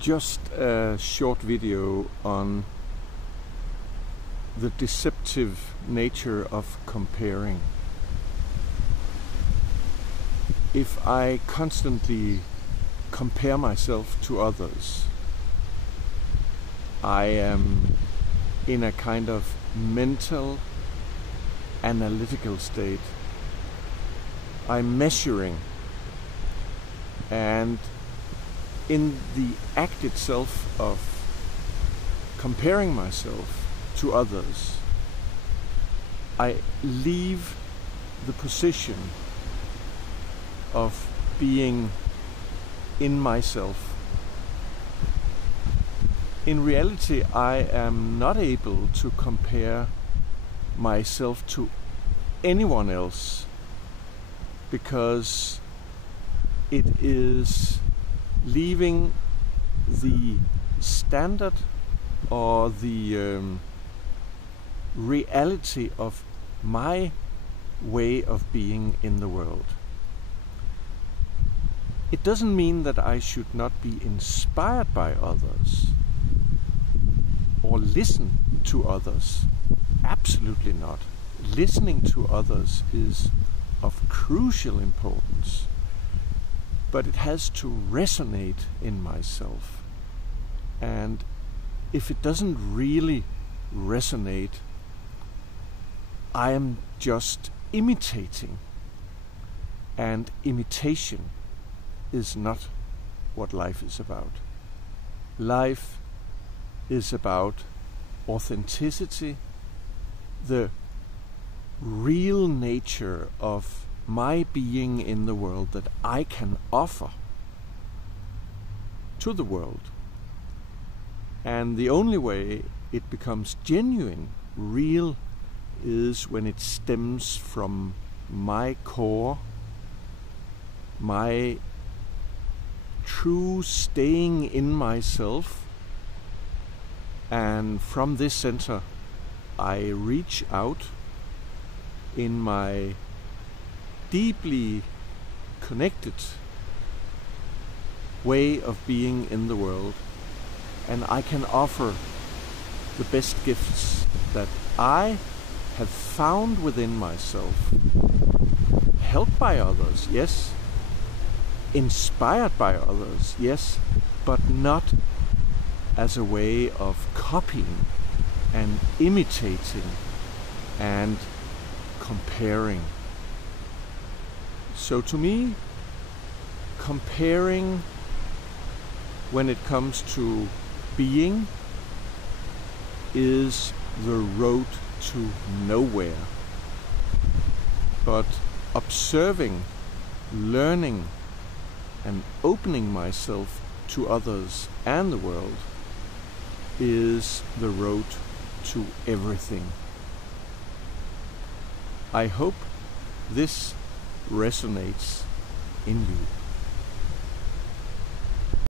Just a short video on the deceptive nature of comparing. If I constantly compare myself to others, I am in a kind of mental, analytical state. I'm measuring, and in the act itself of comparing myself to others, I leave the position of being in myself. In reality, I am not able to compare myself to anyone else, because it is leaving the standard or the reality of my way of being in the world. It doesn't mean that I should not be inspired by others or listen to others. Absolutely not. Listening to others is of crucial importance, but it has to resonate in myself. And if it doesn't really resonate, I am just imitating. And imitation is not what life is about. Life is about authenticity, the real nature of my being in the world that I can offer to the world. And the only way it becomes genuine, real, is when it stems from my core, my true staying in myself. And from this center I reach out in my deeply connected way of being in the world, and I can offer the best gifts that I have found within myself, helped by others, yes, inspired by others, yes, but not as a way of copying and imitating and comparing. So to me, comparing when it comes to being is the road to nowhere. But observing, learning, and opening myself to others and the world is the road to everything. I hope this resonates in you.